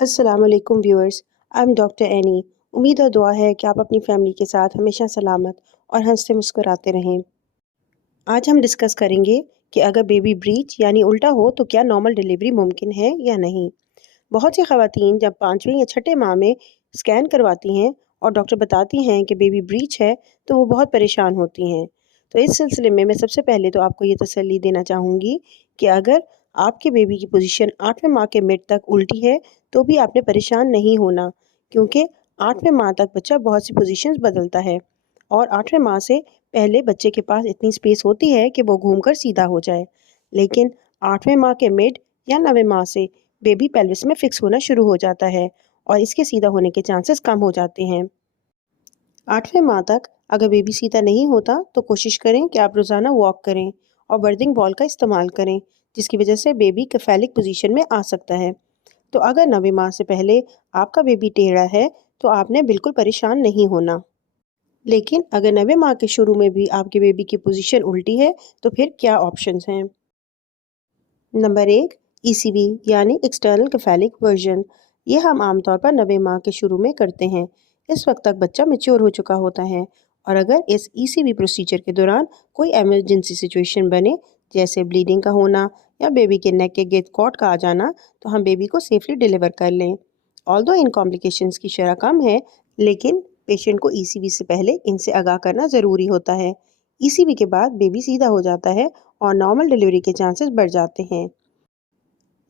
अस्सलाम वालेकुम viewers. I am doctor any. उम्मीद और दुआ है कि आप अपनी फैमिली के साथ हमेशा सलामत और हंसते मुस्कुराते रहें। आज हम डिस्कस करेंगे कि अगर बेबी ब्रीच यानी उल्टा हो तो क्या नॉर्मल डिलीवरी मुमकिन है या नहीं। बहुत सी खवातीन जब 5वें या छठे माह में स्कैन करवाती हैं और डॉक्टर बताती हैं कि बेबी ब्रीच है तो वो बहुत परेशान होती हैं। तो इस सिलसिले में मैं सबसे पहले तो आपको ये तसल्ली देना चाहूँगी कि अगर आपके बेबी की पोजीशन 8वें माह के मिड तक उल्टी है तो भी आपने परेशान नहीं होना, क्योंकि 8वें माह तक बच्चा बहुत सी पोजीशंस बदलता है और 8वें माह से पहले बच्चे के पास इतनी स्पेस होती है कि वो घूमकर सीधा हो जाए। लेकिन 8वें माह के मिड या 9वें माह से बेबी पेल्विस में फिक्स होना शुरू हो जाता है और इसके सीधा होने के चांसेस कम हो जाते हैं। 8वें माह तक अगर बेबी सीधा नहीं होता तो कोशिश करें कि आप रोज़ाना वॉक करें और बर्दिंग बॉल का इस्तेमाल करें, जिसकी वजह से बेबी केफेलिक पोजीशन में आ सकता है। तो अगर 9वें माह से पहले आपका बेबी टेढ़ा है तो आपने बिल्कुल परेशान नहीं होना। लेकिन अगर 9वें माह के शुरू में भी आपके बेबी की पोजीशन उल्टी है तो फिर क्या ऑप्शंस हैं। नंबर 1, ईसीवी यानी एक्सटर्नल केफेलिक वर्जन। ये हम आमतौर पर 9वें माह के शुरू में करते हैं। इस वक्त तक बच्चा मैच्योर हो चुका होता है और अगर इस ईसीवी प्रोसीजर के दौरान कोई इमरजेंसी सिचुएशन बने, जैसे ब्लीडिंग का होना या बेबी के नेक के गिर्द कॉट का आ जाना, तो हम बेबी को सेफली डिलीवर कर लें। ऑल्दो इन कॉम्प्लिकेशंस की शरह कम है, लेकिन पेशेंट को ईसीवी से पहले इनसे आगाह करना ज़रूरी होता है। ईसीवी के बाद बेबी सीधा हो जाता है और नॉर्मल डिलीवरी के चांसेस बढ़ जाते हैं।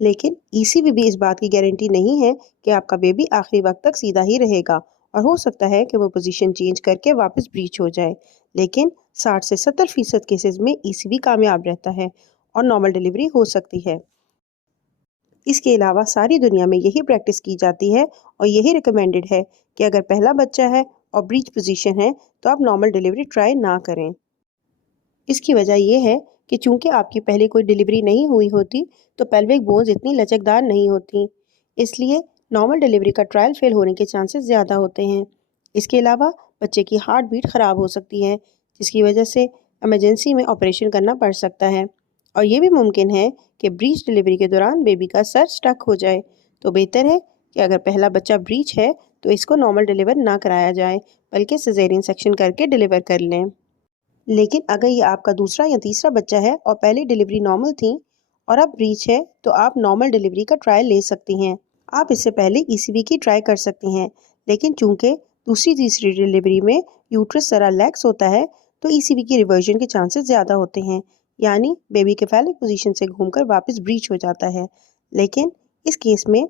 लेकिन ईसीवी भी इस बात की गारंटी नहीं है कि आपका बेबी आखिरी वक्त तक सीधा ही रहेगा और हो सकता है कि वो पोजीशन चेंज करके वापस ब्रीच हो जाए। लेकिन 60 से 70% केसेस में ईसीवी कामयाब रहता है और नॉर्मल डिलीवरी हो सकती है। इसके अलावा सारी दुनिया में यही प्रैक्टिस की जाती है और यही रिकमेंडेड है कि अगर पहला बच्चा है और ब्रीच पोजीशन है तो आप नॉर्मल डिलीवरी ट्राई ना करें। इसकी वजह यह है कि चूंकि आपकी पहले कोई डिलीवरी नहीं हुई होती तो पेल्विक बोन्स इतनी लचकदार नहीं होती, इसलिए नॉर्मल डिलीवरी का ट्रायल फेल होने के चांसेस ज़्यादा होते हैं। इसके अलावा बच्चे की हार्ट बीट ख़राब हो सकती है, जिसकी वजह से इमरजेंसी में ऑपरेशन करना पड़ सकता है और ये भी मुमकिन है कि ब्रीच डिलीवरी के दौरान बेबी का सर स्टक हो जाए। तो बेहतर है कि अगर पहला बच्चा ब्रीच है तो इसको नॉर्मल डिलीवर ना कराया जाए, बल्कि सिजेरियन सेक्शन करके डिलीवर कर लें। लेकिन अगर ये आपका दूसरा या तीसरा बच्चा है और पहली डिलीवरी नॉर्मल थी और अब ब्रीच है तो आप नॉर्मल डिलीवरी का ट्रायल ले सकती हैं। आप इससे पहले ईसीवी की ट्राई कर सकती हैं, लेकिन चूंकि दूसरी तीसरी डिलीवरी में यूट्रस जरा लैक्स होता है तो ईसीवी की रिवर्जन के चांसेस ज़्यादा होते हैं, यानी बेबी केफेलिक पोजीशन से घूमकर वापस ब्रीच हो जाता है। लेकिन इस केस में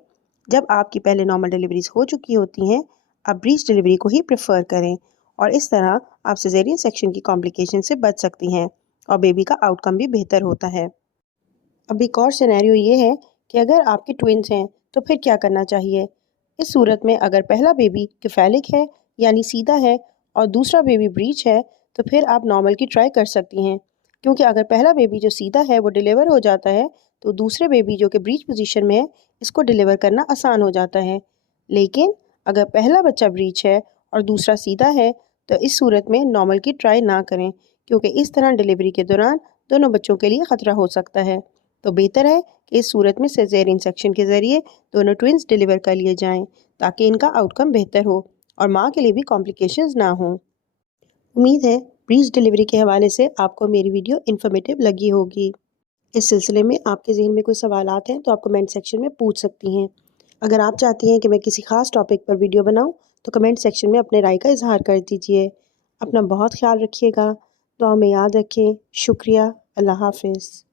जब आपकी पहले नॉर्मल डिलीवरीज हो चुकी होती हैं, आप ब्रीच डिलीवरी को ही प्रेफर करें और इस तरह आप सिजेरियन सेक्शन की कॉम्प्लिकेशन से बच सकती हैं और बेबी का आउटकम भी बेहतर होता है। अब एक और सिनेरियो ये है कि अगर आपके ट्विन्स हैं तो फिर क्या करना चाहिए। इस सूरत में अगर पहला बेबी केफेलिक है यानी सीधा है और दूसरा बेबी ब्रीच है तो फिर आप नॉर्मल की ट्राई कर सकती हैं, क्योंकि अगर पहला बेबी जो सीधा है वो डिलीवर हो जाता है तो दूसरे बेबी जो कि ब्रीच पोजीशन में है इसको डिलीवर करना आसान हो जाता है। लेकिन अगर पहला बच्चा ब्रीच है और दूसरा सीधा है तो इस सूरत में नॉर्मल की ट्राई ना करें, क्योंकि इस तरह डिलीवरी के दौरान दोनों बच्चों के लिए ख़तरा हो सकता है। तो बेहतर है कि इस सूरत में सिजेरियन सेक्शन के ज़रिए दोनों ट्विन्स डिलीवर कर लिए जाएं, ताकि इनका आउटकम बेहतर हो और माँ के लिए भी कॉम्प्लिकेशंस ना हों। उम्मीद है ब्रीच डिलीवरी के हवाले से आपको मेरी वीडियो इन्फॉर्मेटिव लगी होगी। इस सिलसिले में आपके ज़हन में कोई सवालात हैं तो आप कमेंट सेक्शन में पूछ सकती हैं। अगर आप चाहती हैं कि मैं किसी ख़ास टॉपिक पर वीडियो बनाऊं तो कमेंट सेक्शन में अपने राय का इजहार कर दीजिए। अपना बहुत ख्याल रखिएगा, दुआ में याद रखें। शुक्रिया। अल्लाह हाफ़िज़।